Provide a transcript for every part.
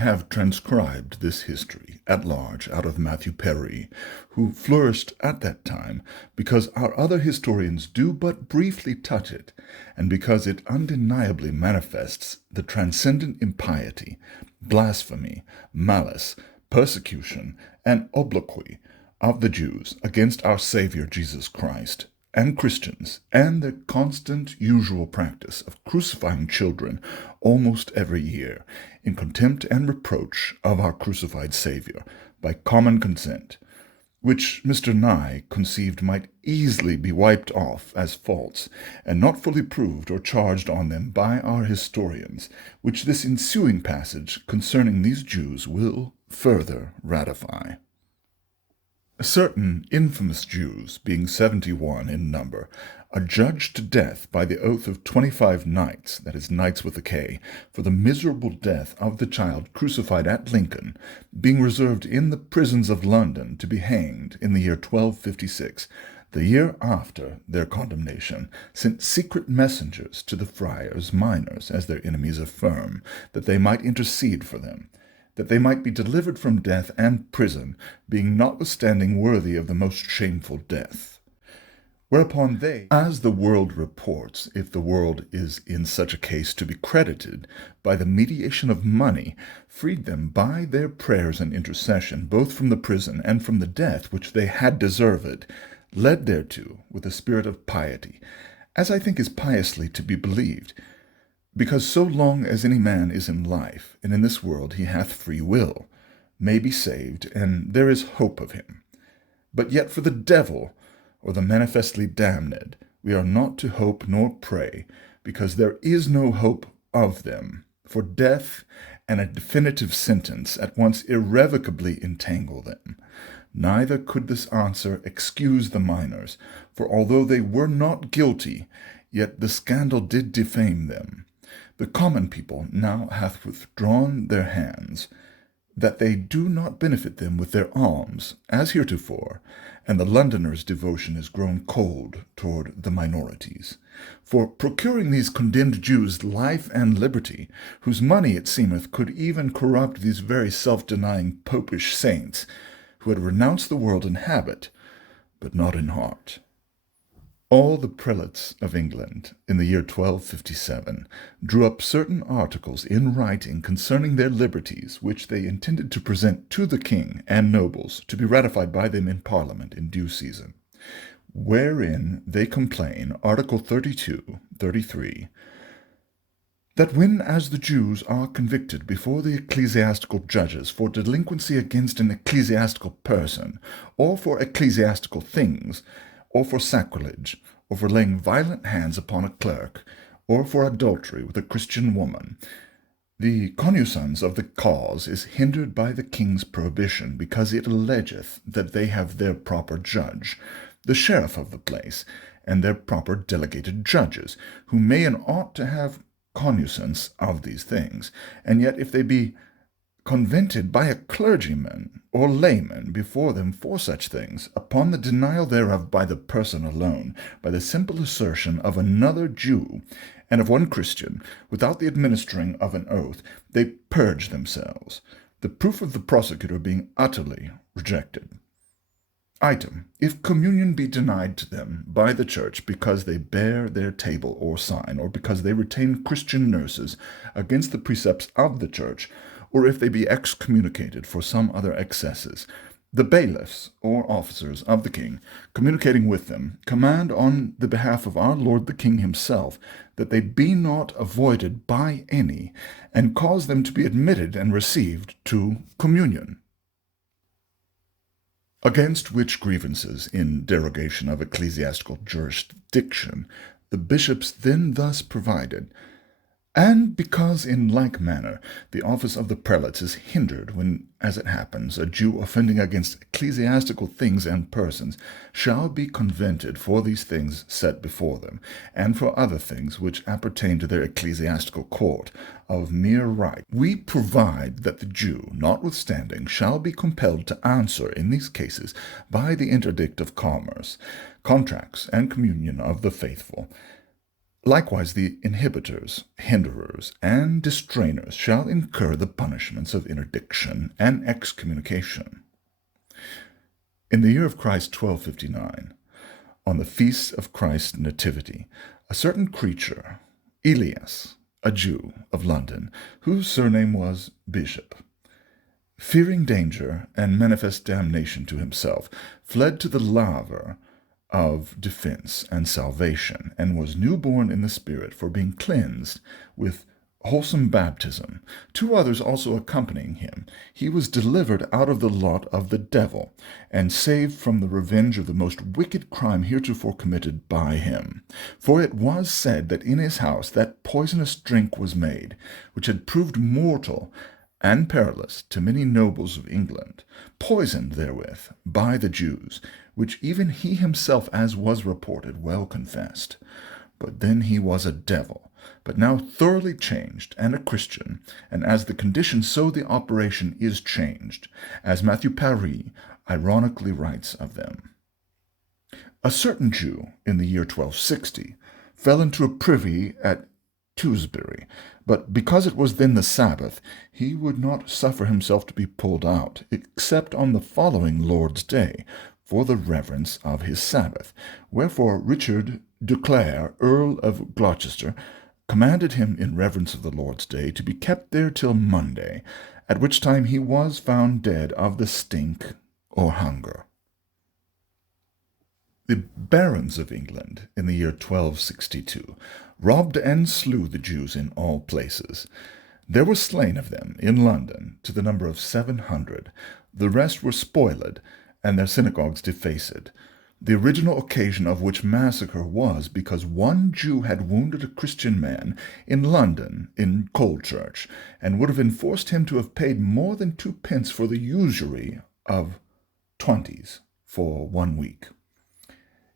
have transcribed this history at large out of Matthew Perry, who flourished at that time, because our other historians do but briefly touch it, and because it undeniably manifests the transcendent impiety, blasphemy, malice, persecution, and obloquy of the Jews against our Savior Jesus Christ, and Christians, and their constant usual practice of crucifying children almost every year, in contempt and reproach of our crucified Savior, by common consent, which Mr. Nye conceived might easily be wiped off as false, and not fully proved or charged on them by our historians, which this ensuing passage concerning these Jews will further ratify. Certain infamous Jews, being 71 in number, are judged to death by the oath of 25 knights, that is, knights with a K, for the miserable death of the child crucified at Lincoln, being reserved in the prisons of London to be hanged in the year 1256, the year after their condemnation, sent secret messengers to the friars minors, as their enemies affirm, that they might intercede for them, that they might be delivered from death and prison, being notwithstanding worthy of the most shameful death. Whereupon they, as the world reports, if the world is in such a case to be credited, by the mediation of money, freed them by their prayers and intercession, both from the prison and from the death which they had deserved, led thereto with a spirit of piety, as I think is piously to be believed, because so long as any man is in life, and in this world he hath free will, may be saved, and there is hope of him. But yet for the devil, or the manifestly damned, we are not to hope nor pray, because there is no hope of them, for death and a definitive sentence at once irrevocably entangle them. Neither could this answer excuse the minors, for although they were not guilty, yet the scandal did defame them. The common people now hath withdrawn their hands, that they do not benefit them with their alms, as heretofore, and the Londoners' devotion is grown cold toward the minorities. For procuring these condemned Jews life and liberty, whose money, it seemeth, could even corrupt these very self-denying popish saints, who had renounced the world in habit, but not in heart. All the prelates of England in the year 1257 drew up certain articles in writing concerning their liberties, which they intended to present to the king and nobles, to be ratified by them in Parliament in due season, wherein they complain, Article 32, 33, that when as the Jews are convicted before the ecclesiastical judges for delinquency against an ecclesiastical person, or for ecclesiastical things, or for sacrilege, or for laying violent hands upon a clerk, or for adultery with a Christian woman, the cognizance of the cause is hindered by the king's prohibition, because it allegeth that they have their proper judge, the sheriff of the place, and their proper delegated judges, who may and ought to have cognizance of these things, and yet if they be convented by a clergyman or layman before them for such things, upon the denial thereof by the person alone, by the simple assertion of another Jew and of one Christian, without the administering of an oath, they purge themselves, the proof of the prosecutor being utterly rejected. Item, if communion be denied to them by the church because they bear their table or sign, or because they retain Christian nurses against the precepts of the church, or if they be excommunicated for some other excesses, the bailiffs or officers of the king, communicating with them, command on the behalf of our Lord the King himself, that they be not avoided by any, and cause them to be admitted and received to communion. Against which grievances, in derogation of ecclesiastical jurisdiction, the bishops then thus provided, and because in like manner the office of the prelates is hindered when, as it happens, a Jew offending against ecclesiastical things and persons shall be convented for these things set before them, and for other things which appertain to their ecclesiastical court, of mere right, we provide that the Jew, notwithstanding, shall be compelled to answer in these cases by the interdict of commerce, contracts, and communion of the faithful, Likewise, the inhibitors, hinderers, and distrainers shall incur the punishments of interdiction and excommunication. In the year of Christ 1259, on the feast of Christ's Nativity, a certain creature, Elias, a Jew of London, whose surname was Bishop, fearing danger and manifest damnation to himself, fled to the laver of defense and salvation, and was newborn in the Spirit for being cleansed with wholesome baptism, 2 others also accompanying him. He was delivered out of the lot of the devil, and saved from the revenge of the most wicked crime heretofore committed by him. For it was said that in his house that poisonous drink was made, which had proved mortal and perilous to many nobles of England, poisoned therewith by the Jews, which even he himself, as was reported, well confessed. But then he was a devil, but now thoroughly changed, and a Christian, and as the condition so the operation is changed, as Matthew Paris ironically writes of them. A certain Jew, in the year 1260, fell into a privy at Tewsbury, but because it was then the Sabbath, he would not suffer himself to be pulled out, except on the following Lord's Day, for the reverence of his Sabbath. Wherefore Richard de Clare, Earl of Gloucester, commanded him in reverence of the Lord's Day to be kept there till Monday, at which time he was found dead of the stink or hunger. The barons of England, in the year 1262, robbed and slew the Jews in all places. There were slain of them in London to the number of 700. The rest were spoiled, and their synagogues defaced. The original occasion of which massacre was because one Jew had wounded a Christian man in London in Colechurch, and would have enforced him to have paid more than 2 pence for the usury of 20s for 1 week.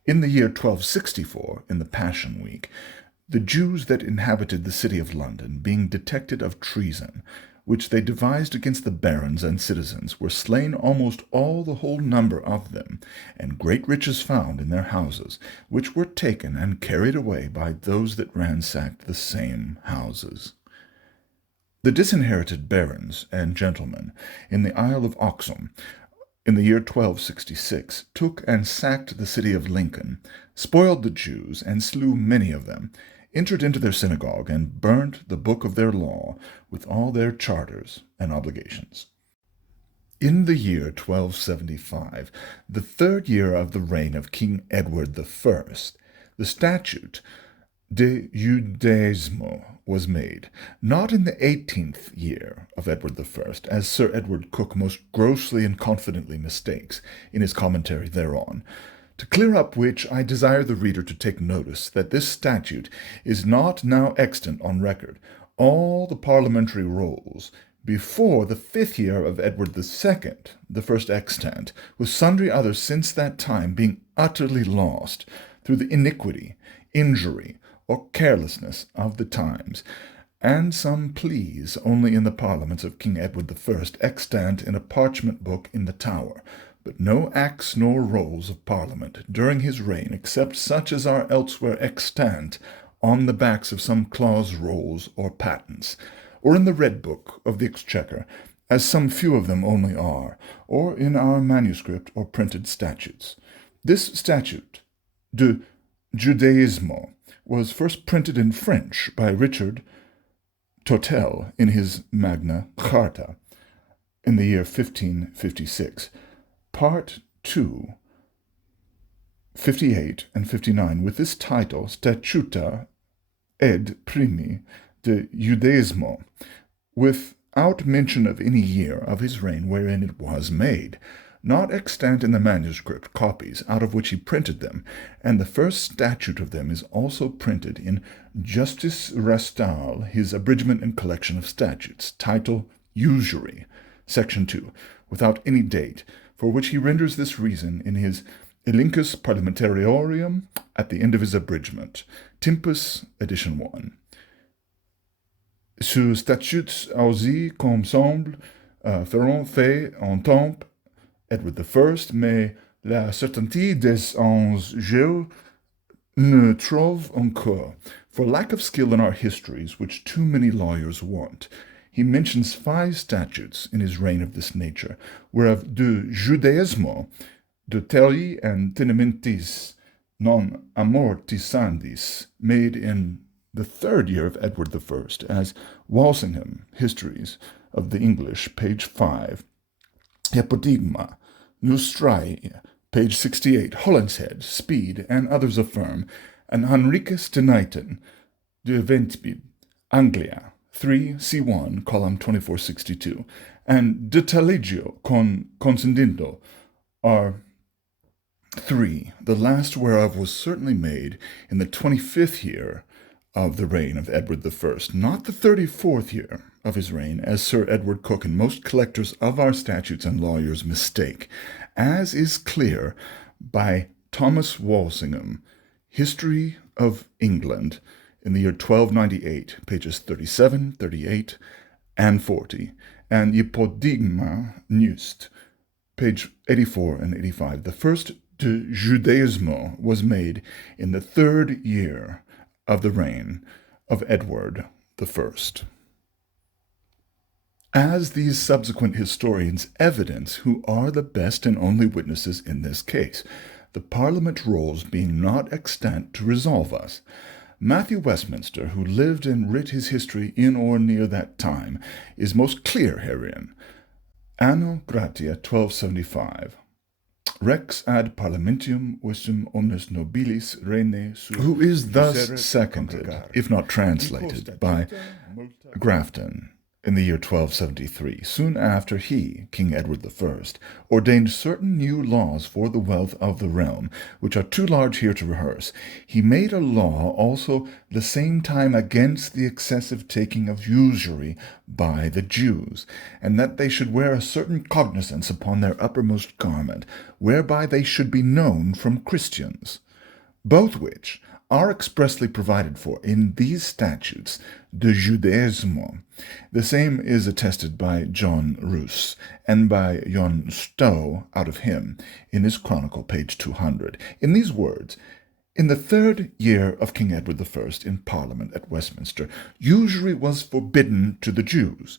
In the year 1264, in the Passion Week, the Jews that inhabited the city of London, being detected of treason, which they devised against the barons and citizens, were slain almost all the whole number of them, and great riches found in their houses, which were taken and carried away by those that ransacked the same houses. The disinherited barons and gentlemen in the Isle of Oxholm, in the year 1266, took and sacked the city of Lincoln, spoiled the Jews, and slew many of them, entered into their synagogue, and burnt the book of their law, with all their charters and obligations. In the year 1275, the 3rd year of the reign of King Edward I, the Statute de Judaism was made, not in the 18th year of Edward I, as Sir Edward Coke most grossly and confidently mistakes in his commentary thereon, to clear up which I desire the reader to take notice that this statute is not now extant on record. All the parliamentary rolls before the 5th year of Edward II, the first extant, with sundry others since that time being utterly lost through the iniquity, injury, or carelessness of the times, and some pleas only in the parliaments of King Edward I extant in a parchment book in the Tower, but no acts nor rolls of Parliament during his reign, except such as are elsewhere extant on the backs of some clause rolls or patents, or in the Red Book of the Exchequer, as some few of them only are, or in our manuscript or printed statutes. This statute de Judaism was first printed in French by Richard Totel in his Magna Charta in the year 1556. Part 2, 58 and 59, with this title, Statuta ed Primi de Judaismo, without mention of any year of his reign wherein it was made, not extant in the manuscript copies out of which he printed them, and the first statute of them is also printed in Justice Rastal, his abridgment and collection of statutes, title Usury, section 2, without any date, for which he renders this reason in his Elenchus Parliamentarium at the end of his abridgment, Tempus, edition 1. Ce statut aussi comme semble feront fait en temps Edward I, mais la certainté des enjeux ne trouve encore, For lack of skill in our histories, which too many lawyers want, he mentions 5 statutes in his reign of this nature, whereof de Judaismo, de terri and tenementis non amortisandis, made in the 3rd year of Edward I, as Walsingham, Histories of the English, page 5, Hepodigma, Neustrai, page 68, Holinshead, Speed, and others affirm, and Henricus de Knighton, de Ventspid, Anglia, 3 C1, column 2462, and de Taligio con Consendendo are 3, the last whereof was certainly made in the 25th year of the reign of Edward I, not the 34th year of his reign, as Sir Edward Coke and most collectors of our statutes and lawyers mistake, as is clear by Thomas Walsingham, History of England, in the year 1298, pages 37, 38, and 40, and Hypodigma Nust, page 84 and 85. The first de Judaismo was made in the 3rd year of the reign of Edward I. As these subsequent historians evidence who are the best and only witnesses in this case, the Parliament rolls being not extant to resolve us, Matthew Westminster, who lived and writ his history in or near that time, is most clear herein. Anno Gratia 1275. Rex ad Parlamentium usum omnes nobilis rene who is thus seconded, if not translated, by Grafton in the year 1273, soon after he, King Edward I, ordained certain new laws for the wealth of the realm, which are too large here to rehearse. He made a law also the same time against the excessive taking of usury by the Jews, and that they should wear a certain cognizance upon their uppermost garment, whereby they should be known from Christians, both which are expressly provided for in these statutes de Judaismo. The same is attested by John Roos, and by John Stowe out of him, in his Chronicle, page 200. In these words, in the 3rd year of King Edward I in Parliament at Westminster, usury was forbidden to the Jews,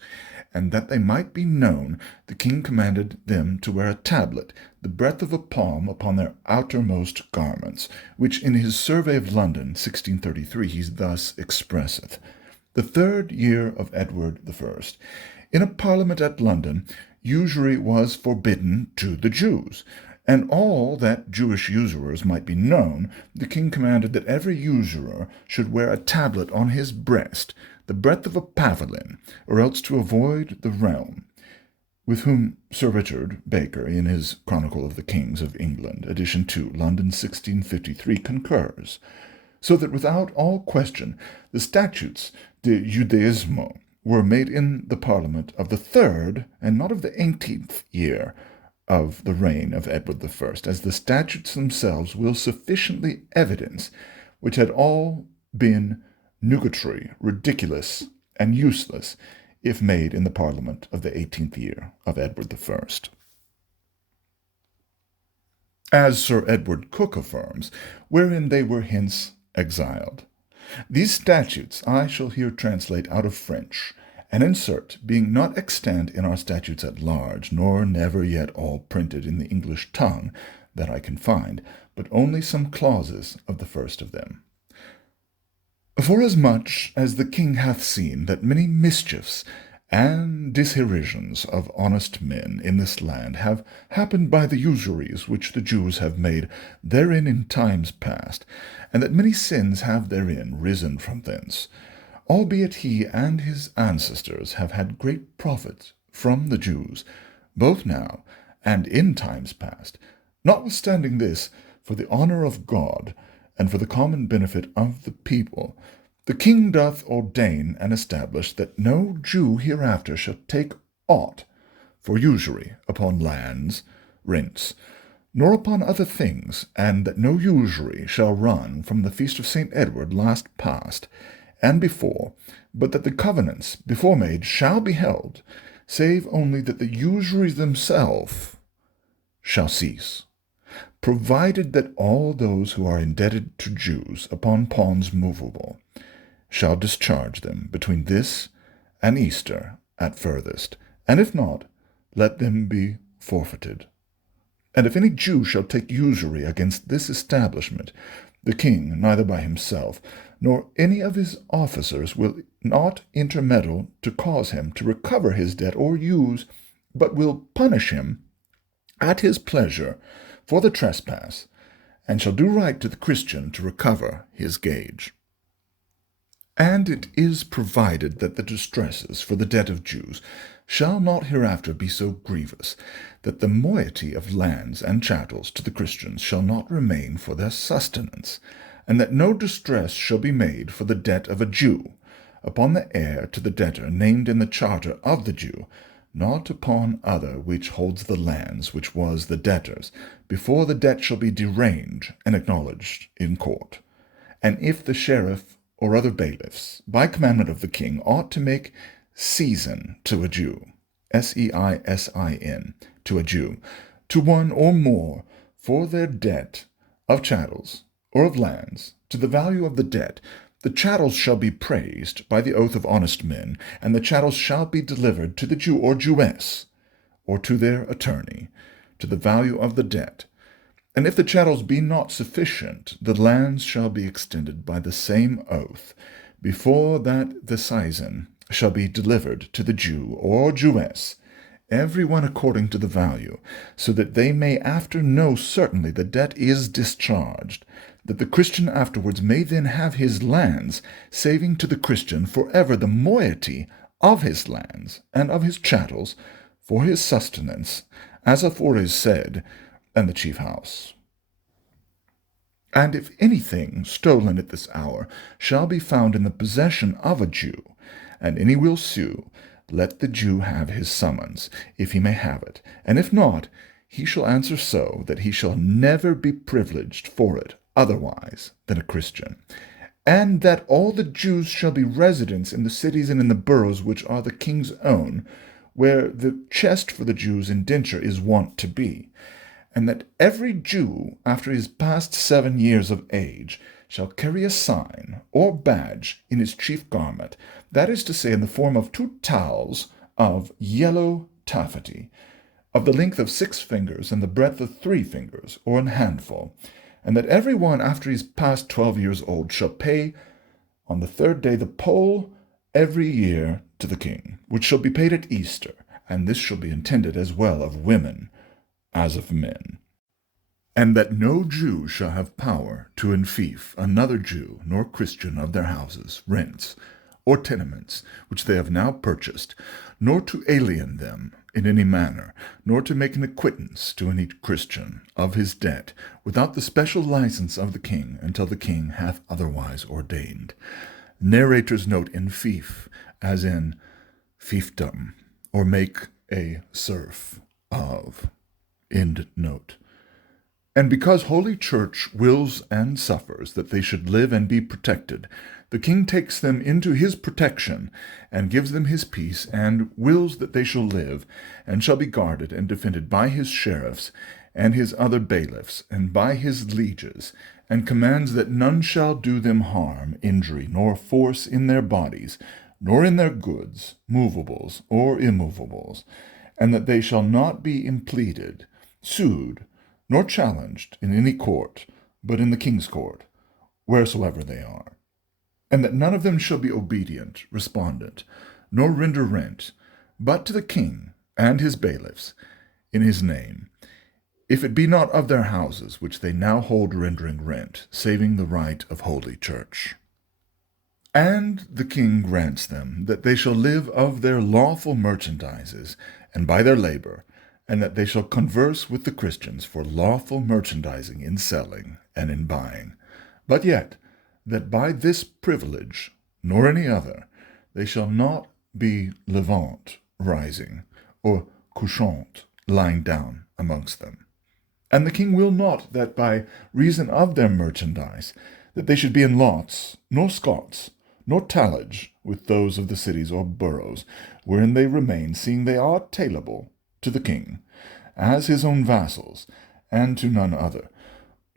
and that they might be known, the king commanded them to wear a tablet, the breadth of a palm, upon their outermost garments, which in his Survey of London, 1633, he thus expresseth. The 3rd year of Edward I. In a Parliament at London, usury was forbidden to the Jews, and all that Jewish usurers might be known, the king commanded that every usurer should wear a tablet on his breast, the breadth of a pavilion, or else to avoid the realm, with whom Sir Richard Baker, in his Chronicle of the Kings of England, edition 2, London 1653, concurs, so that without all question the statutes de Judaismo were made in the Parliament of the 3rd and not of the 18th year of the reign of Edward I, as the statutes themselves will sufficiently evidence, which had all been nugatory, ridiculous, and useless, if made in the Parliament of the 18th year of Edward I. As Sir Edward Coke affirms, wherein they were hence exiled. These statutes I shall here translate out of French, and insert, being not extant in our statutes at large, nor never yet all printed in the English tongue that I can find, but only some clauses of the first of them. Forasmuch as the king hath seen that many mischiefs and disherisions of honest men in this land have happened by the usuries which the Jews have made therein in times past, and that many sins have therein risen from thence, albeit he and his ancestors have had great profit from the Jews, both now and in times past. Notwithstanding this, for the honour of God, and for the common benefit of the people, the king doth ordain and establish that no Jew hereafter shall take aught for usury upon lands, rents, nor upon other things, and that no usury shall run from the feast of St. Edward last past, and before, but that the covenants before made shall be held, save only that the usuries themselves shall cease. provided that all those who are indebted to Jews upon pawns movable shall discharge them between this and Easter at furthest, and if not, let them be forfeited. And if any Jew shall take usury against this establishment, the king, neither by himself, nor any of his officers, will not intermeddle to cause him to recover his debt or use, but will punish him at his pleasure for the trespass, and shall do right to the Christian to recover his gage. And it is provided that the distresses for the debt of Jews shall not hereafter be so grievous, that the moiety of lands and chattels to the Christians shall not remain for their sustenance, and that no distress shall be made for the debt of a Jew, upon the heir to the debtor named in the charter of the Jew, not upon other which holds the lands which was the debtor's, before the debt shall be deranged and acknowledged in court. And if the sheriff or other bailiffs, by commandment of the king, ought to make seizin to a Jew, seisin, to a Jew, to one or more, for their debt of chattels or of lands, to the value of the debt, the chattels shall be praised by the oath of honest men, and the chattels shall be delivered to the Jew or Jewess, or to their attorney, to the value of the debt. And if the chattels be not sufficient, the lands shall be extended by the same oath, before that the seizin shall be delivered to the Jew or Jewess, every one according to the value, so that they may after know certainly the debt is discharged, that the Christian afterwards may then have his lands, saving to the Christian forever the moiety of his lands and of his chattels for his sustenance, as afore is said, and the chief house. And if anything stolen at this hour shall be found in the possession of a Jew, and any will sue, let the Jew have his summons, if he may have it, and if not, he shall answer so that he shall never be privileged for it otherwise than a Christian, and that all the Jews shall be residents in the cities and in the boroughs which are the king's own, where the chest for the Jews' indenture is wont to be, and that every Jew, after he is past 7 years of age, shall carry a sign or badge in his chief garment, that is to say, in the form of 2 towels of yellow taffety, of the length of 6 fingers and the breadth of 3 fingers, or an handful, and that every one after he is past 12 years old shall pay on the 3rd day the poll every year to the king, which shall be paid at Easter, and this shall be intended as well of women as of men. And that no Jew shall have power to enfief another Jew nor Christian of their houses, rents, or tenements, which they have now purchased, nor to alien them in any manner, nor to make an acquittance to any Christian of his debt, without the special license of the king, until the king hath otherwise ordained. Narrator's note in fief, as in fiefdom, or make a serf of. End note. And because Holy Church wills and suffers that they should live and be protected, the king takes them into his protection, and gives them his peace, and wills that they shall live, and shall be guarded and defended by his sheriffs, and his other bailiffs, and by his lieges, and commands that none shall do them harm, injury, nor force in their bodies, nor in their goods, movables or immovables, and that they shall not be impleaded, sued, nor challenged in any court, but in the king's court, wheresoever they are. And that none of them shall be obedient, respondent, nor render rent, but to the king and his bailiffs, in his name, if it be not of their houses which they now hold rendering rent, saving the right of Holy Church. And the king grants them that they shall live of their lawful merchandises, and by their labor, and that they shall converse with the Christians for lawful merchandising in selling and in buying, but yet that by this privilege, nor any other, they shall not be levant, rising, or couchant, lying down amongst them. And the king will not that by reason of their merchandise, that they should be in lots, nor scots, nor tallage with those of the cities or boroughs, wherein they remain, seeing they are tailable to the king, as his own vassals, and to none other,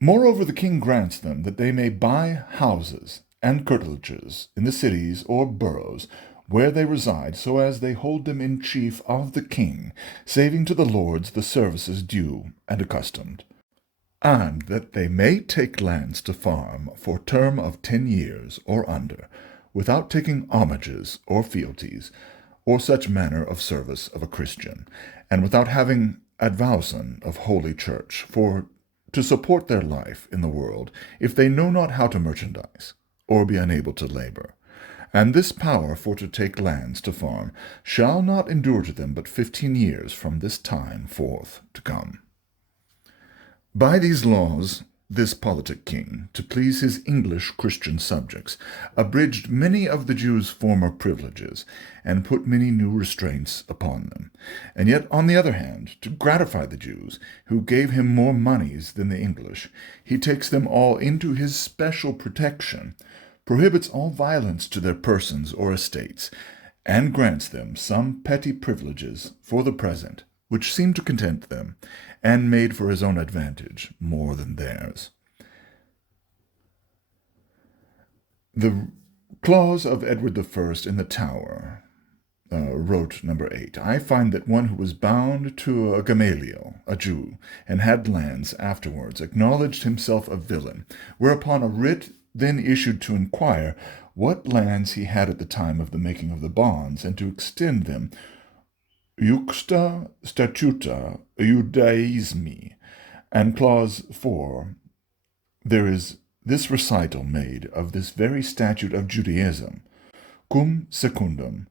Moreover, the king grants them that they may buy houses and curtilages in the cities or boroughs where they reside, so as they hold them in chief of the king, saving to the lords the services due and accustomed, and that they may take lands to farm for term of 10 years or under, without taking homages or fealties, or such manner of service of a Christian, and without having advowson of holy church, for to support their life in the world, if they know not how to merchandise, or be unable to labor. And this power for to take lands to farm shall not endure to them but 15 years from this time forth to come. By these laws, this politic king, to please his English Christian subjects, abridged many of the Jews' former privileges, and put many new restraints upon them. And yet, on the other hand, to gratify the Jews, who gave him more moneys than the English, he takes them all into his special protection, prohibits all violence to their persons or estates, and grants them some petty privileges for the present, which seem to content them, and made for his own advantage more than theirs. The clause of Edward I in the Tower, wrote number 8, I find that one who was bound to a Gamaliel, a Jew, and had lands afterwards, acknowledged himself a villain, whereupon a writ then issued to inquire what lands he had at the time of the making of the bonds, and to extend them Juxta Statuta Judaismi, and clause 4, there is this recital made of this very statute of Judaism, cum secundum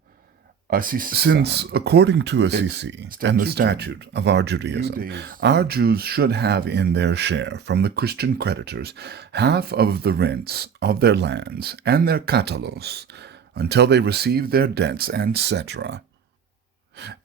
Assisi. Since, according to Assisi and the statute of our Judaism, our Jews should have in their share from the Christian creditors half of the rents of their lands and their katalos, until they receive their debts, etc.,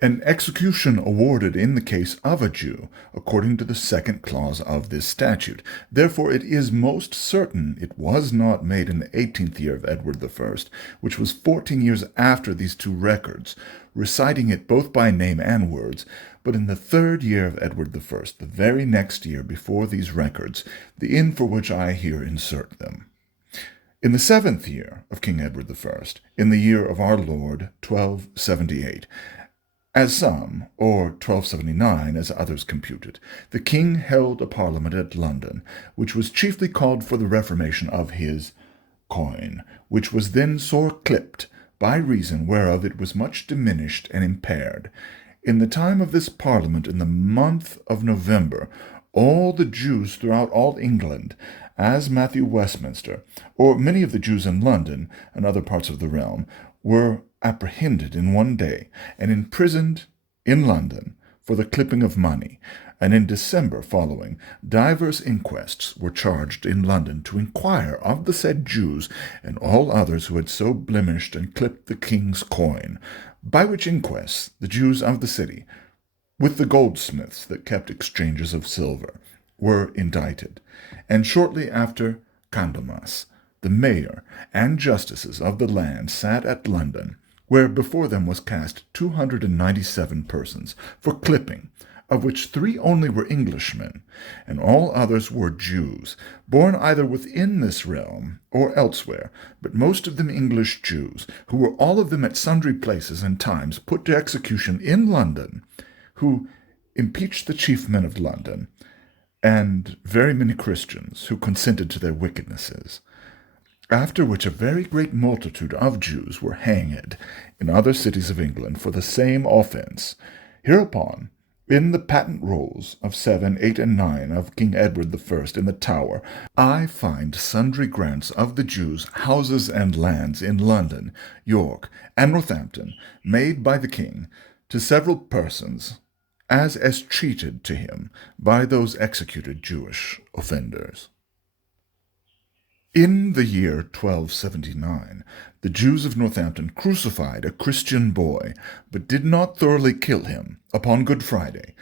an execution awarded in the case of a Jew, according to the second clause of this statute. Therefore it is most certain it was not made in the 18th year of Edward I, which was 14 years after these two records, reciting it both by name and words, but in the 3rd year of Edward I, the very next year before these records, the inn for which I here insert them. In the 7th year of King Edward I, in the year of our Lord 1278, as some, or 1279 as others computed, the king held a parliament at London, which was chiefly called for the reformation of his coin, which was then sore clipped, by reason whereof it was much diminished and impaired. In the time of this parliament, in the month of November, all the Jews throughout all England, as Matthew Westminster, or many of the Jews in London and other parts of the realm, were apprehended in one day, and imprisoned in London for the clipping of money, and in December following, divers inquests were charged in London to inquire of the said Jews and all others who had so blemished and clipped the king's coin, by which inquests the Jews of the city, with the goldsmiths that kept exchanges of silver, were indicted, and shortly after Candlemas, the mayor and justices of the land sat at London, where before them was cast 297 persons for clipping, of which 3 only were Englishmen, and all others were Jews, born either within this realm or elsewhere, but most of them English Jews, who were all of them at sundry places and times put to execution in London, who impeached the chief men of London, and very many Christians who consented to their wickednesses. After which a very great multitude of Jews were hanged in other cities of England for the same offence. Hereupon, in the patent rolls of 7, 8, and 9 of King Edward I in the Tower, I find sundry grants of the Jews houses and lands in London, York, and Northampton, made by the king to several persons, as treated to him by those executed Jewish offenders. In the year 1279, the Jews of Northampton crucified a Christian boy, but did not thoroughly kill him, upon Good Friday,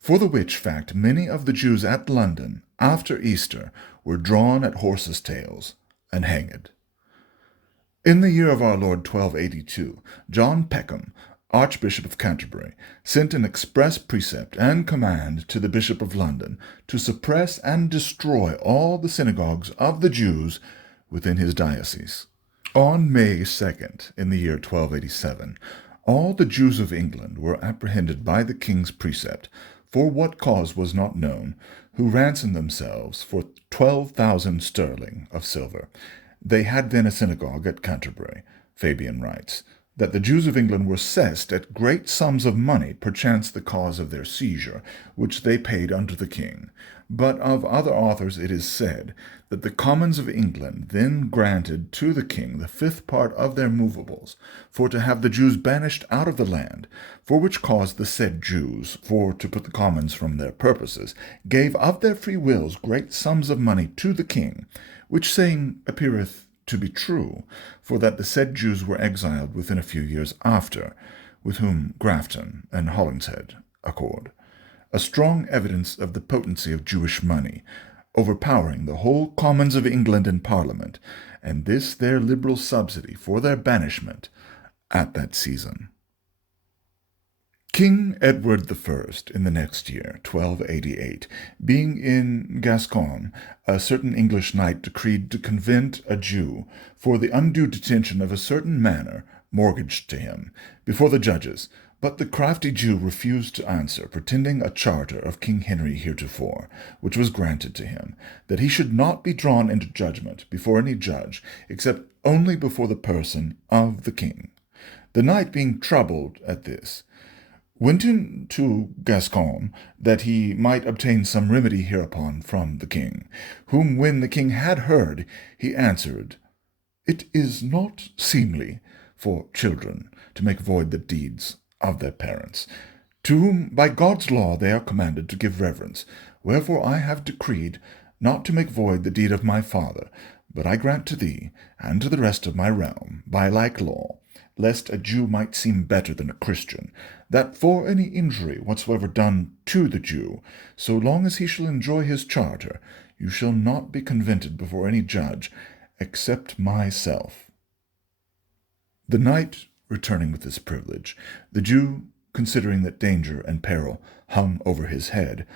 for the which fact many of the Jews at London, after Easter, were drawn at horses' tails, and hanged. In the year of our Lord 1282, John Peckham, Archbishop of Canterbury, sent an express precept and command to the Bishop of London to suppress and destroy all the synagogues of the Jews within his diocese. On May 2nd, in the year 1287, all the Jews of England were apprehended by the king's precept, for what cause was not known, who ransomed themselves for 12,000 sterling of silver. They had then a synagogue at Canterbury. Fabian writes that the Jews of England were assessed at great sums of money, perchance the cause of their seizure, which they paid unto the king. But of other authors it is said that the Commons of England then granted to the king the fifth part of their movables, for to have the Jews banished out of the land, for which cause the said Jews, for to put the Commons from their purposes, gave of their free wills great sums of money to the king, which saying appeareth to be true, for that the said Jews were exiled within a few years after, with whom Grafton and Holinshead accord. A strong evidence of the potency of Jewish money, overpowering the whole Commons of England in Parliament, and this their liberal subsidy for their banishment at that season. King Edward I, in the next year, 1288, being in Gascogne, a certain English knight decreed to convent a Jew for the undue detention of a certain manor mortgaged to him before the judges, but the crafty Jew refused to answer, pretending a charter of King Henry heretofore, which was granted to him, that he should not be drawn into judgment before any judge, except only before the person of the king. The knight, being troubled at this, went into Gascogne, that he might obtain some remedy hereupon from the king, whom when the king had heard, he answered, It is not seemly for children to make void the deeds of their parents, to whom by God's law they are commanded to give reverence. Wherefore I have decreed not to make void the deed of my father, but I grant to thee, and to the rest of my realm, by like law, lest a Jew might seem better than a Christian, that for any injury whatsoever done to the Jew, so long as he shall enjoy his charter, you shall not be convented before any judge, except myself. The knight returning with this privilege, the Jew, considering that danger and peril hung over his head,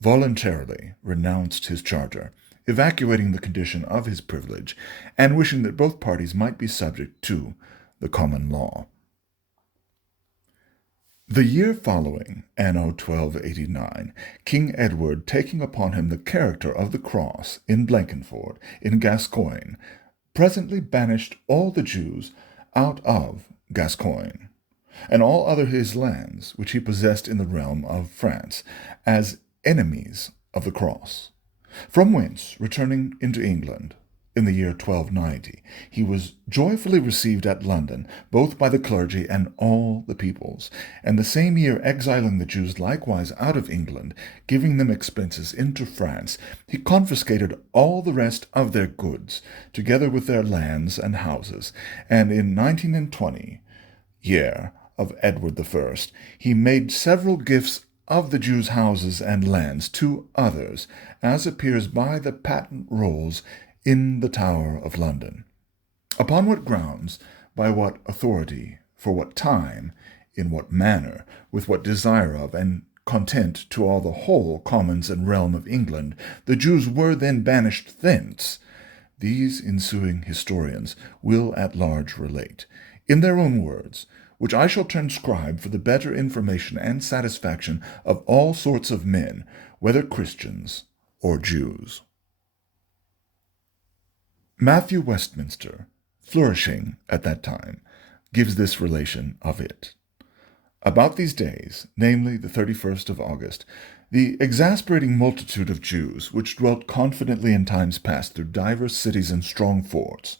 voluntarily renounced his charter, evacuating the condition of his privilege, and wishing that both parties might be subject to the common law. The year following, anno 1289, King Edward, taking upon him the character of the cross in Blankenford, in Gascogne, presently banished all the Jews out of Gascogne, and all other his lands which he possessed in the realm of France, as enemies of the cross. From whence, returning into England, in the year 1290, he was joyfully received at London, both by the clergy and all the peoples, and the same year exiling the Jews likewise out of England, giving them expenses into France, he confiscated all the rest of their goods, together with their lands and houses, and in 1920 year of Edward I, he made several gifts of the Jews' houses and lands to others, as appears by the patent rolls in the Tower of London. Upon what grounds, by what authority, for what time, in what manner, with what desire of, and content to all the whole commons and realm of England, the Jews were then banished thence, these ensuing historians will at large relate, in their own words, which I shall transcribe for the better information and satisfaction of all sorts of men, whether Christians or Jews. Matthew Westminster, flourishing at that time, gives this relation of it. About these days, namely the 31st of August, the exasperating multitude of Jews, which dwelt confidently in times past through divers cities and strong forts,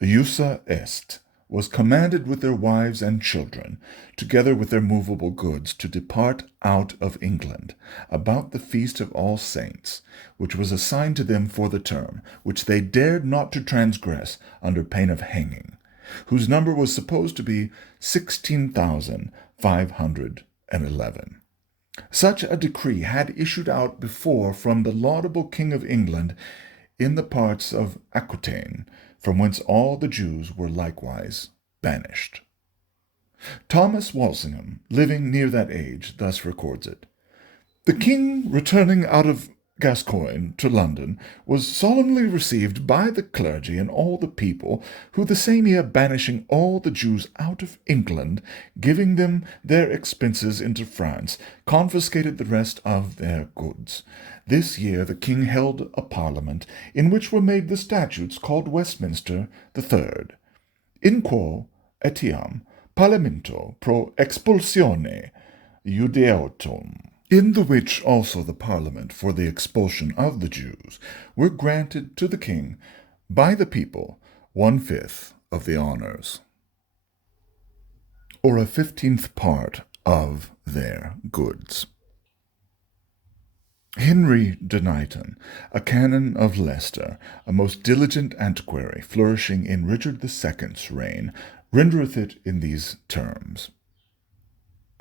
iussa est, was commanded with their wives and children, together with their movable goods, to depart out of England, about the feast of All Saints, which was assigned to them for the term, which they dared not to transgress under pain of hanging, whose number was supposed to be 16,511. Such a decree had issued out before from the laudable King of England in the parts of Aquitaine, from whence all the Jews were likewise banished. Thomas Walsingham, living near that age, thus records it. The king, returning out of Gascoigne to London, was solemnly received by the clergy and all the people, who the same year banishing all the Jews out of England, giving them their expenses into France, confiscated the rest of their goods. This year the king held a parliament, in which were made the statutes called Westminster the Third, in quo etiam parlamento pro expulsione Judaeotum, in the which also the parliament for the expulsion of the Jews were granted to the king by the people 1/5 of the honours, or a 15th part of their goods. Henry de Knighton, a canon of Leicester, a most diligent antiquary, flourishing in Richard II's reign, rendereth it in these terms.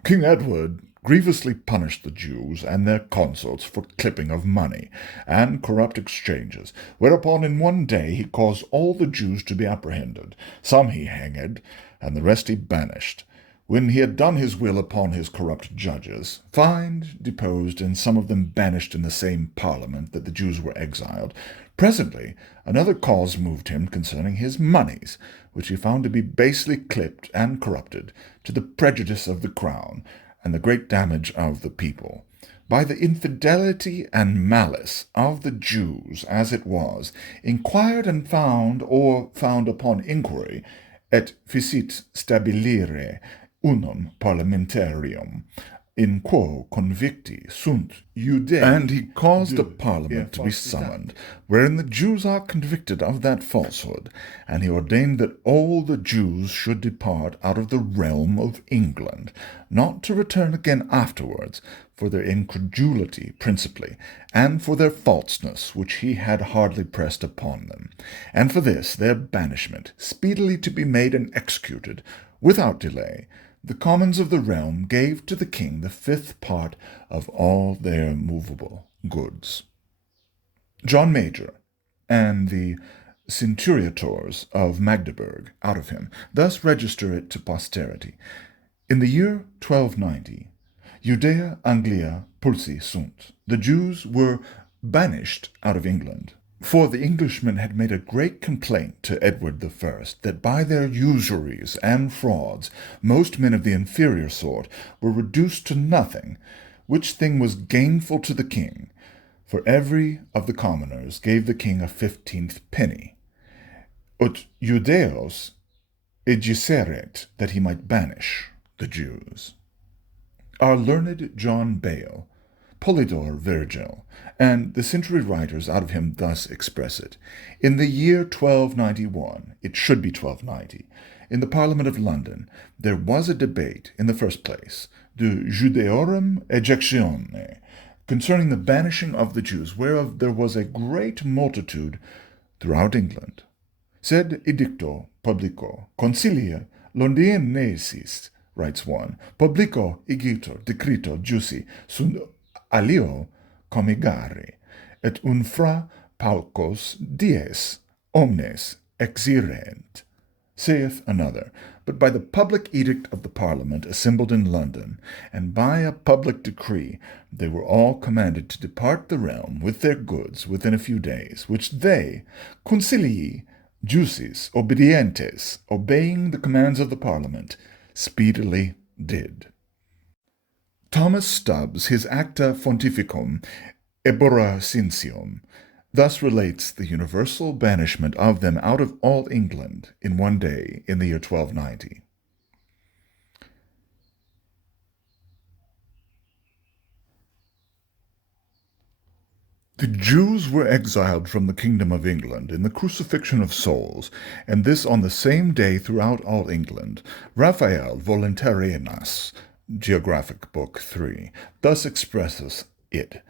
King Edward grievously punished the Jews and their consorts for clipping of money and corrupt exchanges, whereupon in one day he caused all the Jews to be apprehended. Some he hanged, and the rest he banished, when he had done his will upon his corrupt judges, fined, deposed, and some of them banished in the same parliament that the Jews were exiled. Presently another cause moved him concerning his moneys, which he found to be basely clipped and corrupted, to the prejudice of the crown, and the great damage of the people. By the infidelity and malice of the Jews, as it was, inquired and found, or found upon inquiry, et ficit stabilire unum parliamentarium, in quo convicti sunt Judaei. And he caused a parliament to be summoned, wherein the Jews are convicted of that falsehood, and he ordained that all the Jews should depart out of the realm of England, not to return again afterwards, for their incredulity principally, and for their falseness which he had hardly pressed upon them, and for this their banishment speedily to be made and executed without delay. The commons of the realm gave to the king the 5th part of all their movable goods. John Major and the centuriators of Magdeburg out of him thus register it to posterity. In the year 1290, Judea Anglia pulsi sunt, the Jews were banished out of England. For the Englishmen had made a great complaint to Edward I that by their usuries and frauds most men of the inferior sort were reduced to nothing, which thing was gainful to the king, for every of the commoners gave the king a 15th penny. Ut Judeos egiseret, that he might banish the Jews. Our learned John Bale, Polydore Virgil, and the century writers out of him thus express it. In the year 1291, it should be 1290, in the Parliament of London, there was a debate, in the first place, de Judaeorum ejectione, concerning the banishing of the Jews, whereof there was a great multitude throughout England. Sed edicto publico consilia Londinensis, writes one, publico igito decreto jusi sunt alio comigare, et infra paucos dies omnes exirent, saith another. But by the public edict of the Parliament assembled in London, and by a public decree, they were all commanded to depart the realm with their goods within a few days, which they, consilii jusis obedientes, obeying the commands of the Parliament, speedily did. Thomas Stubbs, his Acta Pontificum Eboracensium, thus relates the universal banishment of them out of all England in one day in the year 1290. The Jews were exiled from the kingdom of England in the crucifixion of souls, and this on the same day throughout all England. Raphael Voluntarianus, Geographic Book 3, thus expresses it.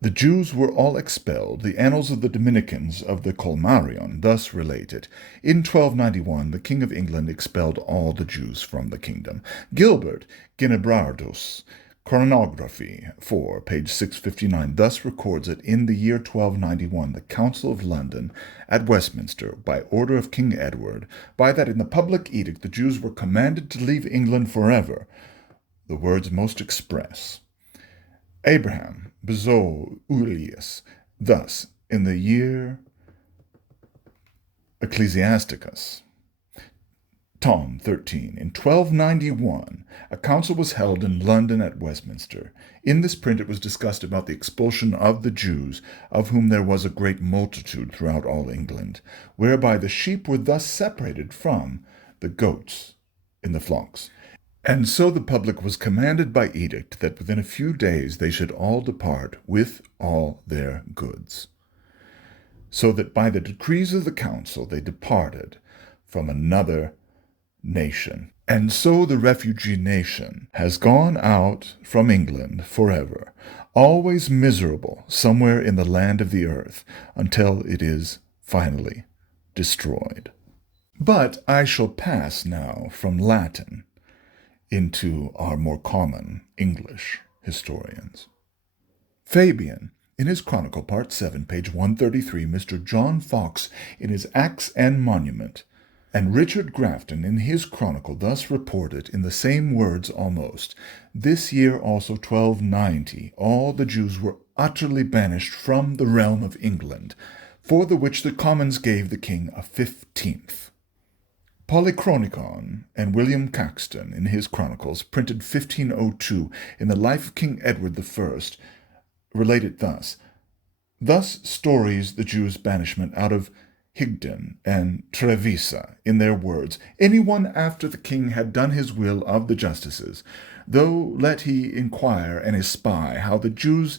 The Jews were all expelled. The annals of the Dominicans of the Colmarion thus relate it. In 1291 the King of England expelled all the Jews from the kingdom. Gilbert Genebrardus Chronography 4, page 659, thus records that in the year 1291 the Council of London at Westminster, by order of King Edward, by that in the public edict the Jews were commanded to leave England forever, the words most express. Abraham Bezoulius, thus in the year Ecclesiasticus, Tom 13. In 1291, a council was held in London at Westminster. In this print it was discussed about the expulsion of the Jews, of whom there was a great multitude throughout all England, whereby the sheep were thus separated from the goats in the flocks. And so the public was commanded by edict that within a few days they should all depart with all their goods. So that by the decrees of the council they departed from another nation. And so the refugee nation has gone out from England forever, always miserable somewhere in the land of the earth, until it is finally destroyed. But I shall pass now from Latin into our more common English historians. Fabian, in his Chronicle, Part 7, page 133, Mr. John Fox, in his Acts and Monument, and Richard Grafton, in his Chronicle, thus reported, in the same words almost, this year also 1290, all the Jews were utterly banished from the realm of England, for the which the Commons gave the king a 15th. Polychronicon and William Caxton, in his Chronicles, printed 1502, in the life of King Edward I, relate it thus. Thus stories the Jews' banishment out of Higden and Trevisa, in their words, anyone after the king had done his will of the justices, though let he inquire and espy how the Jews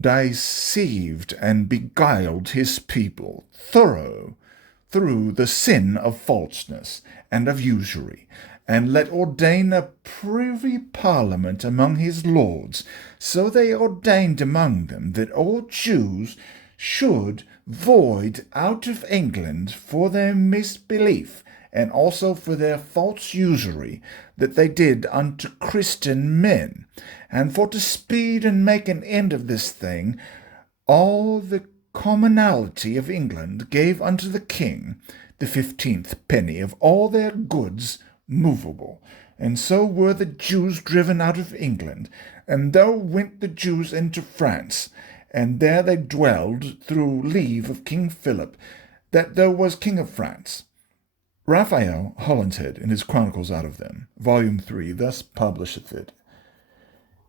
deceived and beguiled his people through the sin of falseness and of usury, and let ordain a privy parliament among his lords. So they ordained among them that all Jews should void out of England for their misbelief, and also for their false usury that they did unto Christian men, and for to speed and make an end of this thing, all the commonalty of England gave unto the king the 15th penny of all their goods movable. And so were the Jews driven out of England, and though went the Jews into France, and there they dwelled through leave of King Philip, that there was king of France. Raphael Holinshead, in his Chronicles out of them, volume 3, thus publisheth it.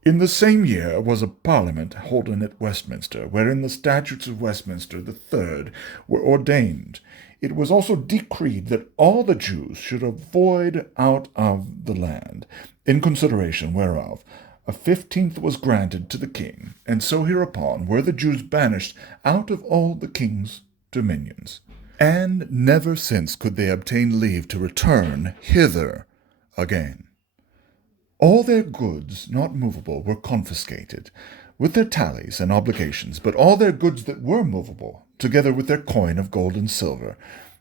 In the same year was a parliament holden at Westminster, wherein the statutes of Westminster the third were ordained. It was also decreed that all the Jews should avoid out of the land, in consideration whereof a 15th was granted to the king, and so hereupon were the Jews banished out of all the king's dominions. And never since could they obtain leave to return hither again. All their goods not movable were confiscated, with their tallies and obligations, but all their goods that were movable, together with their coin of gold and silver,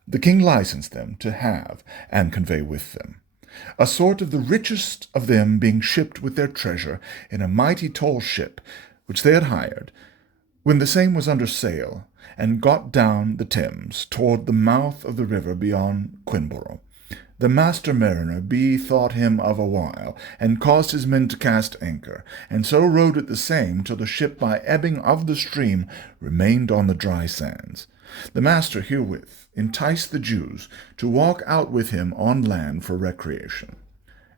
the king licensed them to have and convey with them, a sort of the richest of them being shipped with their treasure in a mighty tall ship, which they had hired, when the same was under sail, and got down the Thames toward the mouth of the river beyond Quinborough. The master mariner bethought him of a while, and caused his men to cast anchor, and so rowed at the same till the ship by ebbing of the stream remained on the dry sands. The master herewith enticed the Jews to walk out with him on land for recreation.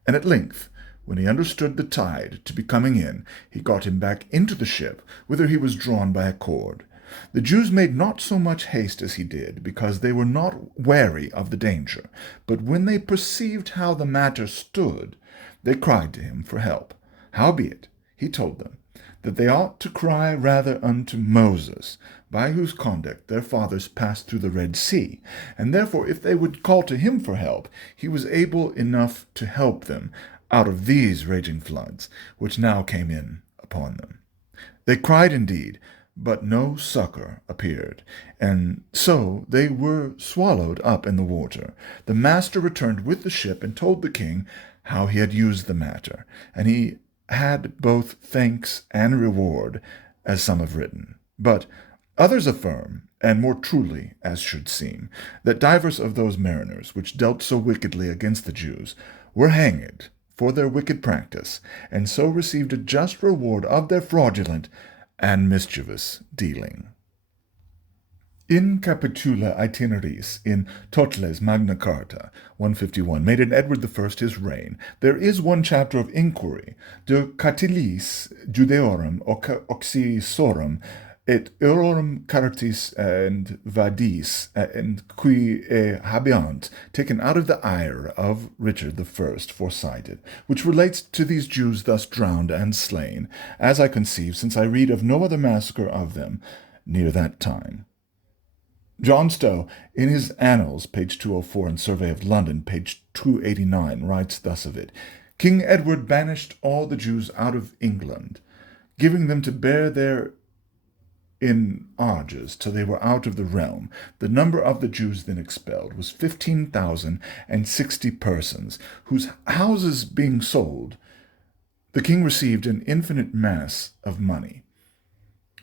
And at length, when he understood the tide to be coming in, he got him back into the ship, whither he was drawn by a cord. The Jews made not so much haste as he did, because they were not wary of the danger. But when they perceived how the matter stood, they cried to him for help. Howbeit, he told them that they ought to cry rather unto Moses, by whose conduct their fathers passed through the Red Sea, and therefore if they would call to him for help, he was able enough to help them out of these raging floods, which now came in upon them. They cried indeed, but no succor appeared, and so they were swallowed up in the water. The master returned with the ship and told the king how he had used the matter, and he had both thanks and reward, as some have written. But others affirm, and more truly, as should seem, that divers of those mariners which dealt so wickedly against the Jews were hanged for their wicked practice, and so received a just reward of their fraudulent and mischievous dealing. In Capitula Itineraris, in Totles Magna Carta, 151, made in Edward I his reign, there is one chapter of inquiry, De Catilis Judeorum Oxysorum, et eorum caritis and vadis, and qui habeant, taken out of the ire of Richard I foresighted, which relates to these Jews thus drowned and slain, as I conceive, since I read of no other massacre of them near that time. John Stowe, in his Annals, page 204, and Survey of London, page 289, writes thus of it: King Edward banished all the Jews out of England, giving them to bear their in arges till they were out of the realm. The number of the Jews then expelled was 15,060 persons, whose houses being sold, the king received an infinite mass of money.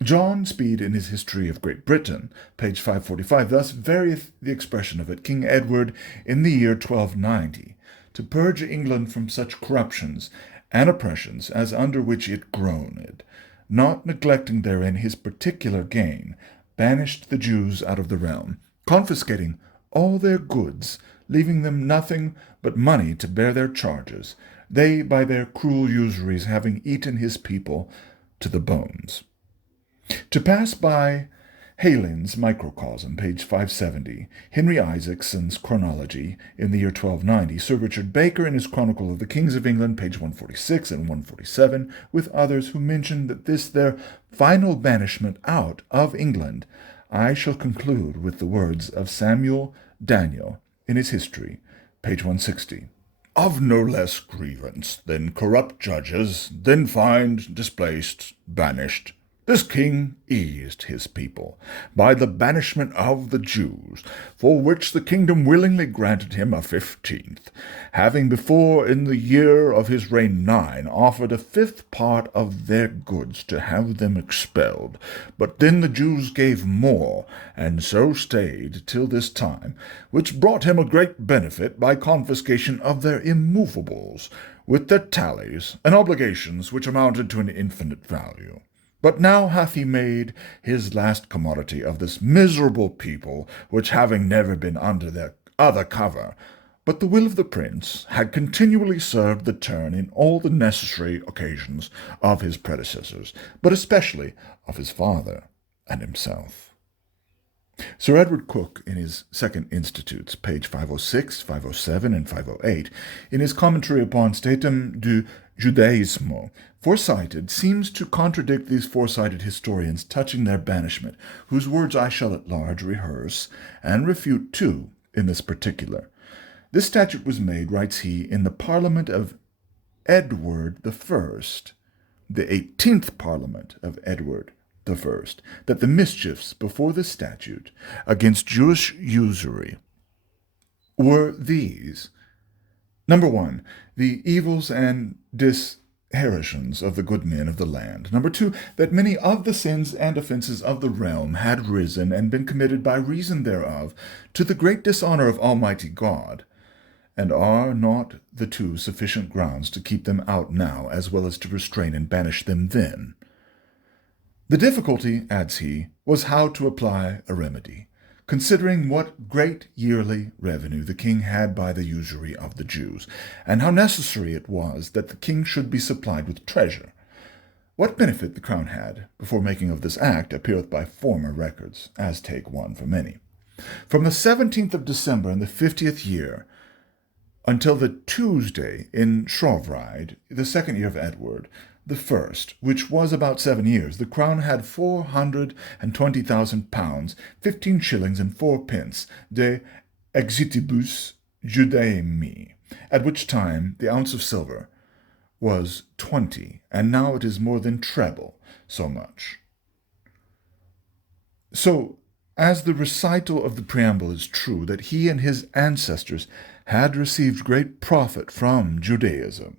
John Speed, in his History of Great Britain, page 545, thus varieth the expression of it: King Edward, in the year 1290, to purge England from such corruptions and oppressions as under which it groaned, not neglecting therein his particular gain, banished the Jews out of the realm, confiscating all their goods, leaving them nothing but money to bear their charges, they by their cruel usuries having eaten his people to the bones. To pass by Heylyn's Microcosm, page 570, Henry Isaacson's Chronology, in the year 1290, Sir Richard Baker in his Chronicle of the Kings of England, page 146 and 147, with others who mention that this their final banishment out of England, I shall conclude with the words of Samuel Daniel in his History, page 160. Of no less grievance than corrupt judges, then fined, displaced, banished, this king eased his people by the banishment of the Jews, for which the kingdom willingly granted him a 15th, having before in the year of his reign 9 offered a 5th part of their goods to have them expelled. But then the Jews gave more, and so stayed till this time, which brought him a great benefit by confiscation of their immovables, with their tallies and obligations which amounted to an infinite value. But now hath he made his last commodity of this miserable people, which having never been under their other cover, but the will of the prince, had continually served the turn in all the necessary occasions of his predecessors, but especially of his father and himself. Sir Edward Coke, in his Second Institutes, page 506, 507, and 508, in his commentary upon Statute of Judaism, foresighted, seems to contradict these foresighted historians touching their banishment, whose words I shall at large rehearse, and refute too in this particular. This statute was made, writes he, in the Parliament of Edward I, the 18th Parliament of Edward I, that the mischiefs before the statute against Jewish usury were these: Number 1, the evils and disheritions of the good men of the land. Number 2, that many of the sins and offenses of the realm had risen and been committed by reason thereof to the great dishonor of Almighty God, and are not the two sufficient grounds to keep them out now, as well as to restrain and banish them then. The difficulty, adds he, was how to apply a remedy, considering what great yearly revenue the king had by the usury of the Jews, and how necessary it was that the king should be supplied with treasure. What benefit the crown had, before making of this act, appeareth by former records, as take one for many. From the 17th of December in the 50th year, until the Tuesday in Shrovride, the second year of Edward the first, which was about 7 years, the crown had £420,000, 15 shillings and 4 pence de exitibus Judaemi, at which time the ounce of silver was 20, and now it is more than treble so much. So, as the recital of the preamble is true, that he and his ancestors had received great profit from Judaism,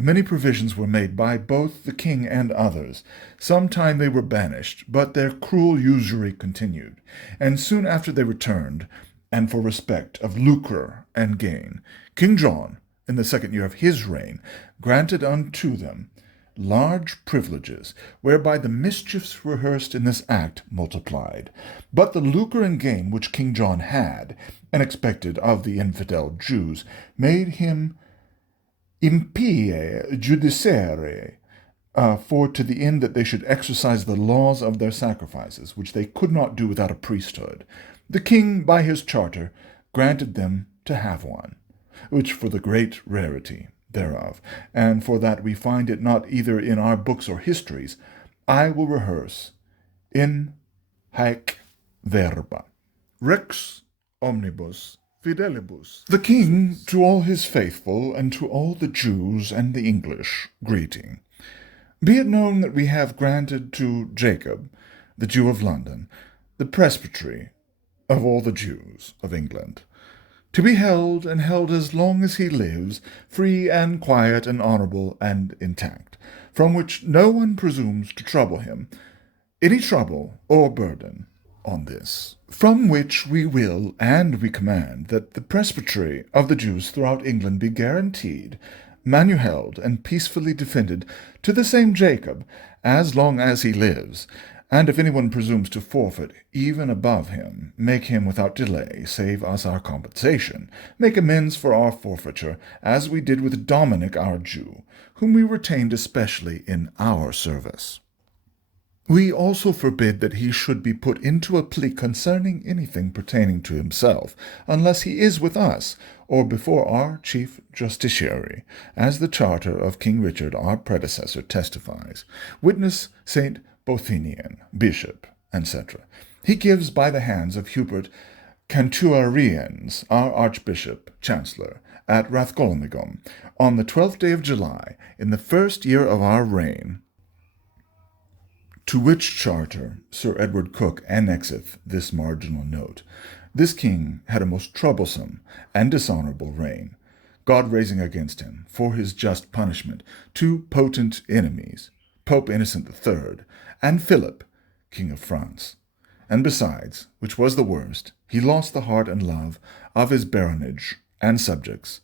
Many provisions were made by both the king and others. Sometime they were banished, but their cruel usury continued, and soon after they returned, and for respect of lucre and gain, King John, in the 2nd year of his reign, granted unto them large privileges, whereby the mischiefs rehearsed in this act multiplied. But the lucre and gain which King John had, and expected of the infidel Jews, made him impie judiciare, for to the end that they should exercise the laws of their sacrifices, which they could not do without a priesthood. The king, by his charter, granted them to have one, which for the great rarity thereof, and for that we find it not either in our books or histories, I will rehearse in haec verba. Rex omnibus fidelibus. The king, to all his faithful, and to all the Jews and the English, greeting. Be it known that we have granted to Jacob, the Jew of London, the presbytery of all the Jews of England, to be held, and held as long as he lives, free and quiet and honourable and intact, from which no one presumes to trouble him, any trouble or burden on this. From which we will, and we command, that the presbytery of the Jews throughout England be guaranteed, manuheld, and peacefully defended to the same Jacob, as long as he lives, and if anyone presumes to forfeit even above him, make him without delay save us our compensation, make amends for our forfeiture, as we did with Dominic our Jew, whom we retained especially in our service. We also forbid that he should be put into a plea concerning anything pertaining to himself, unless he is with us, or before our chief justiciary, as the charter of King Richard our predecessor testifies. Witness St. Bothinian, bishop, etc. He gives by the hands of Hubert Cantuarians, our archbishop, chancellor, at Rathcolonegum, on the 12th day of July, in the 1st year of our reign, to which charter Sir Edward Coke annexeth this marginal note. This king had a most troublesome and dishonourable reign, God raising against him, for his just punishment, 2 potent enemies, Pope Innocent III, and Philip, King of France. And besides, which was the worst, he lost the heart and love of his baronage and subjects,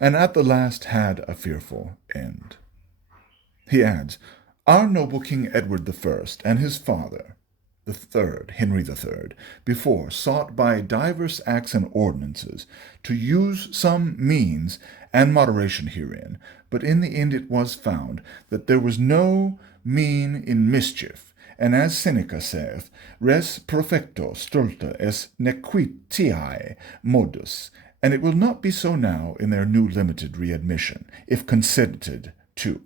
and at the last had a fearful end. He adds, our noble King Edward I and his father, the third, Henry III, before sought by divers acts and ordinances to use some means and moderation herein, but in the end it was found that there was no mean in mischief, and as Seneca saith, res profecto stulta es nequitiae modus, and it will not be so now in their new limited readmission, if consented to.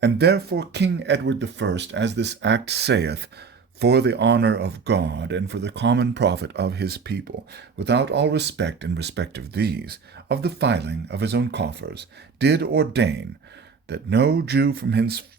And therefore King Edward I, as this act saith, for the honour of God and for the common profit of his people, without all respect in respect of these, of the filing of his own coffers, did ordain that no Jew from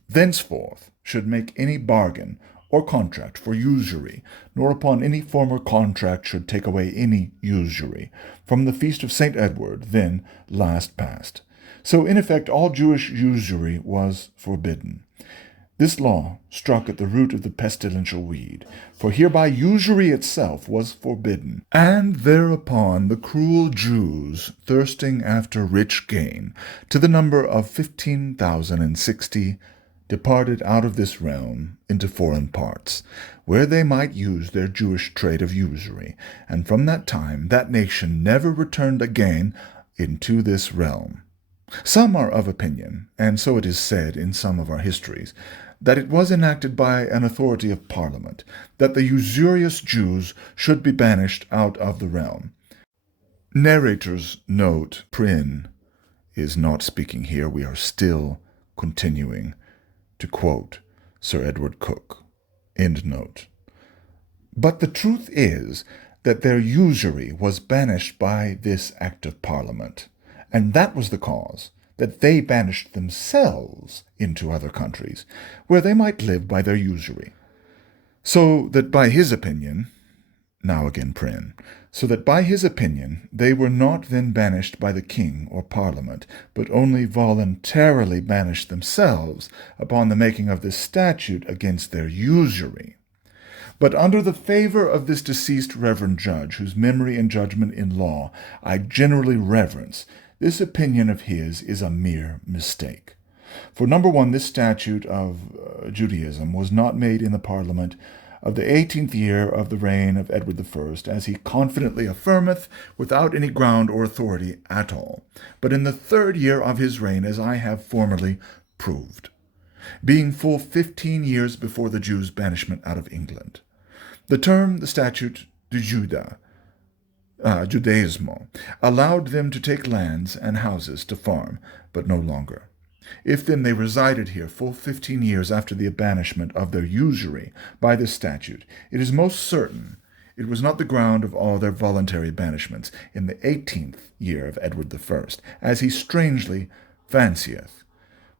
thenceforth should make any bargain or contract for usury, nor upon any former contract should take away any usury, from the feast of St. Edward, then last past. So in effect all Jewish usury was forbidden. This law struck at the root of the pestilential weed, for hereby usury itself was forbidden, and thereupon the cruel Jews, thirsting after rich gain, to the number of 15,060, departed out of this realm into foreign parts, where they might use their Jewish trade of usury, and from that time that nation never returned again into this realm. Some are of opinion, and so it is said in some of our histories, that it was enacted by an authority of Parliament, that the usurious Jews should be banished out of the realm. Narrator's note, Prynne, is not speaking here. We are still continuing to quote Sir Edward Coke. End note. But the truth is that their usury was banished by this Act of Parliament, and that was the cause that they banished themselves into other countries, where they might live by their usury. So that by his opinion, now again Prynne, so that by his opinion they were not then banished by the king or parliament, but only voluntarily banished themselves upon the making of this statute against their usury. But under the favour of this deceased reverend judge, whose memory and judgment in law I generally reverence, this opinion of his is a mere mistake. For number one, this statute of Judaism was not made in the Parliament of the 18th year of the reign of Edward I, as he confidently affirmeth, without any ground or authority at all, but in the 3rd year of his reign, as I have formerly proved, being full 15 years before the Jews' banishment out of England. The term, the Statute of Judaism, allowed them to take lands and houses to farm, but no longer. If then they resided here full 15 years after the banishment of their usury by this statute, it is most certain it was not the ground of all their voluntary banishments in the 18th year of Edward I, as he strangely fancieth,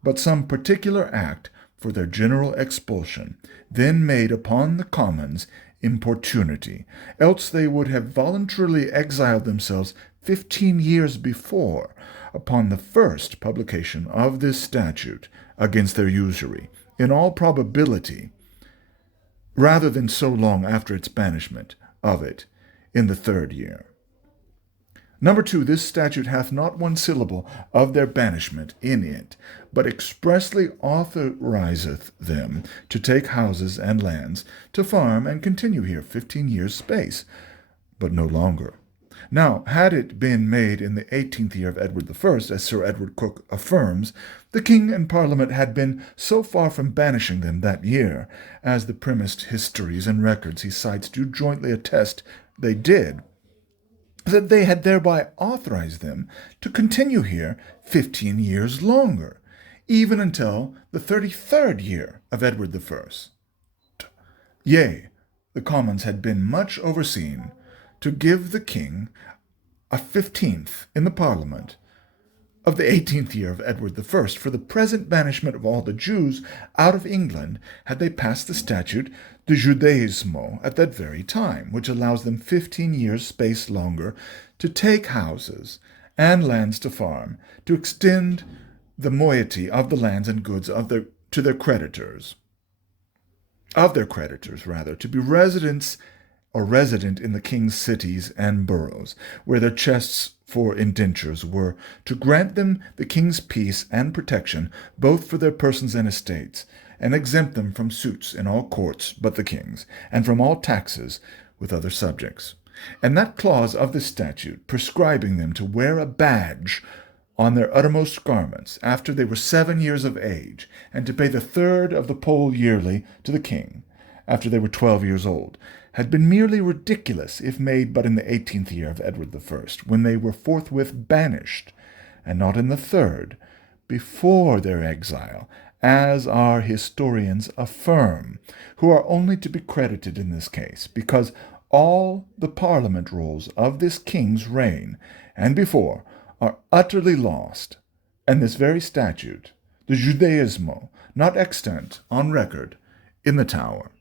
but some particular act for their general expulsion, then made upon the commons importunity, else they would have voluntarily exiled themselves 15 years before, upon the first publication of this statute against their usury, in all probability, rather than so long after its banishment of it in the 3rd year. Number 2, this statute hath not one syllable of their banishment in it, but expressly authorizeth them to take houses and lands, to farm and continue here 15 years' space, but no longer. Now, had it been made in the 18th year of Edward I, as Sir Edward Coke affirms, the king and parliament had been so far from banishing them that year, as the primmest histories and records he cites do jointly attest they did, that they had thereby authorized them to continue here 15 years longer, even until the 33rd year of Edward I. Yea, the commons had been much overseen to give the king a 15th in the parliament of the 18th year of Edward I for the present banishment of all the Jews out of England, had they passed the statute de Judaismo at that very time, which allows them 15 years' space longer to take houses and lands to farm, to extend the moiety of the lands and goods to their creditors, to be resident in the king's cities and boroughs, where their chests for indentures were, to grant them the king's peace and protection, both for their persons and estates, and exempt them from suits in all courts but the king's, and from all taxes with other subjects. And that clause of the statute, prescribing them to wear a badge on their uttermost garments after they were 7 years of age, and to pay the 3rd of the poll yearly to the king, after they were 12 years old, had been merely ridiculous if made but in the 18th year of Edward I, when they were forthwith banished, and not in the 3rd, before their exile, as our historians affirm, who are only to be credited in this case, because all the parliament rolls of this king's reign, and before, are utterly lost, and this very statute, the Judaismo, not extant on record in the Tower,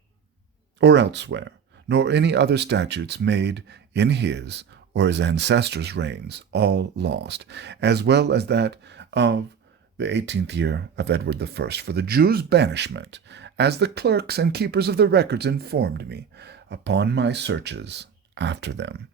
or elsewhere, nor any other statutes made in his or his ancestors' reigns, all lost, as well as that of the 18th year of Edward I, for the Jews' banishment, as the clerks and keepers of the records informed me, upon my searches after them.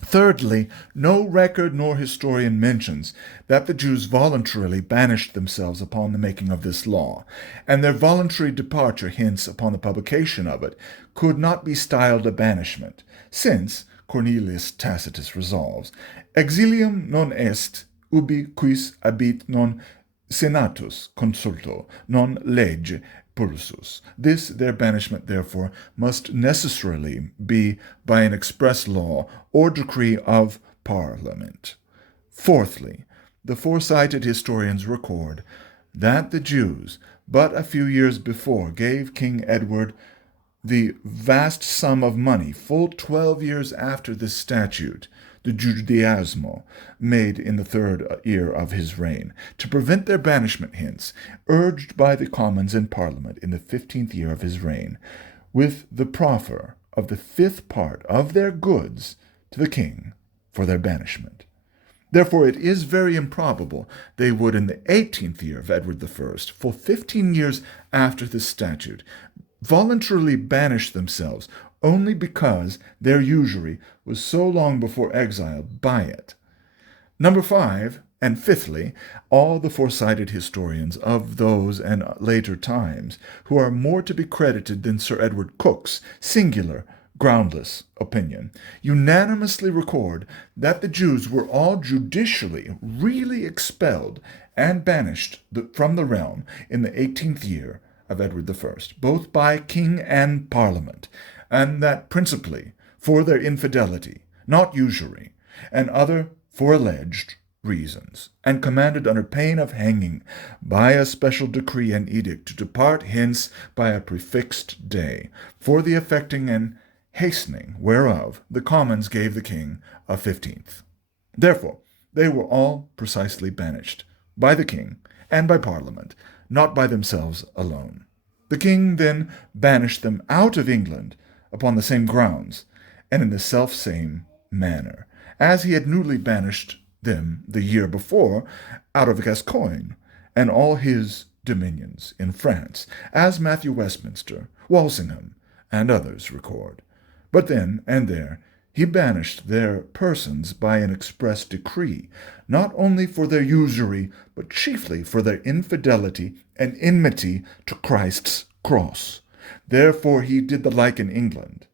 Thirdly, no record nor historian mentions that the Jews voluntarily banished themselves upon the making of this law, and their voluntary departure hence upon the publication of it could not be styled a banishment, since, Cornelius Tacitus resolves, exilium non est ubi quis habit non senatus consulto, non lege pulsus. This their banishment, therefore, must necessarily be by an express law or decree of Parliament. Fourthly, the foresighted historians record that the Jews, but a few years before, gave King Edward the vast sum of money, full 12 years after this statute, the Judaismo, made in the 3rd year of his reign, to prevent their banishment hence, urged by the Commons in Parliament in the 15th year of his reign, with the proffer of the 5th part of their goods to the king for their banishment. Therefore it is very improbable they would in the 18th year of Edward I, full 15 years after this statute, voluntarily banish themselves only because their usury was so long before exiled by it. Number 5, and fifthly, all the foresighted historians of those and later times, who are more to be credited than Sir Edward Coke's singular, groundless opinion, unanimously record that the Jews were all judicially really expelled and banished from the realm in the 18th year of Edward I, both by king and parliament, and that principally for their infidelity, not usury, and other for alleged reasons, and commanded under pain of hanging by a special decree and edict to depart hence by a prefixed day, for the effecting and hastening whereof the Commons gave the king a 15th. Therefore they were all precisely banished by the king and by Parliament, not by themselves alone. The king then banished them out of England upon the same grounds, and in the self-same manner, as he had newly banished them the year before out of Gascoigne and all his dominions in France, as Matthew Westminster, Walsingham, and others record. But then and there he banished their persons by an express decree, not only for their usury, but chiefly for their infidelity and enmity to Christ's cross. Therefore he did the like in England.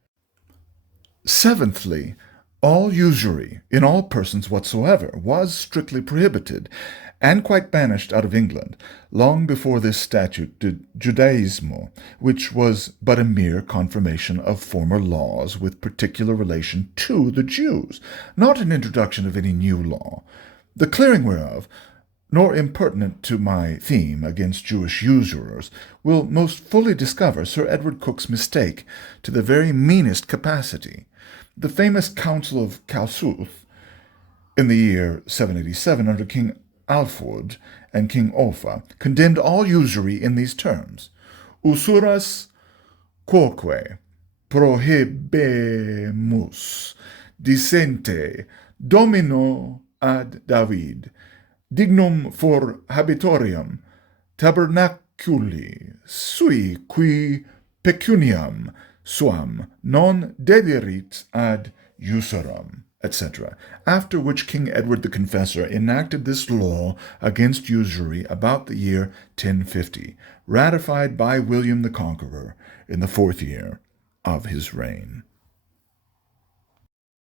Seventhly, all usury in all persons whatsoever was strictly prohibited, and quite banished out of England, long before this Statute de Judaism, which was but a mere confirmation of former laws with particular relation to the Jews, not an introduction of any new law, the clearing whereof, nor impertinent to my theme against Jewish usurers, will most fully discover Sir Edward Coke's mistake to the very meanest capacity. The famous Council of Kossuth, in the year 787, under King Alfred and King Offa, condemned all usury in these terms: usuras quoque prohibemus dicente domino ad David dignum for habitorium tabernaculi sui qui pecuniam suam non dederit ad usuram, etc., after which King Edward the Confessor enacted this law against usury about the year 1050, ratified by William the Conqueror in the 4th year of his reign.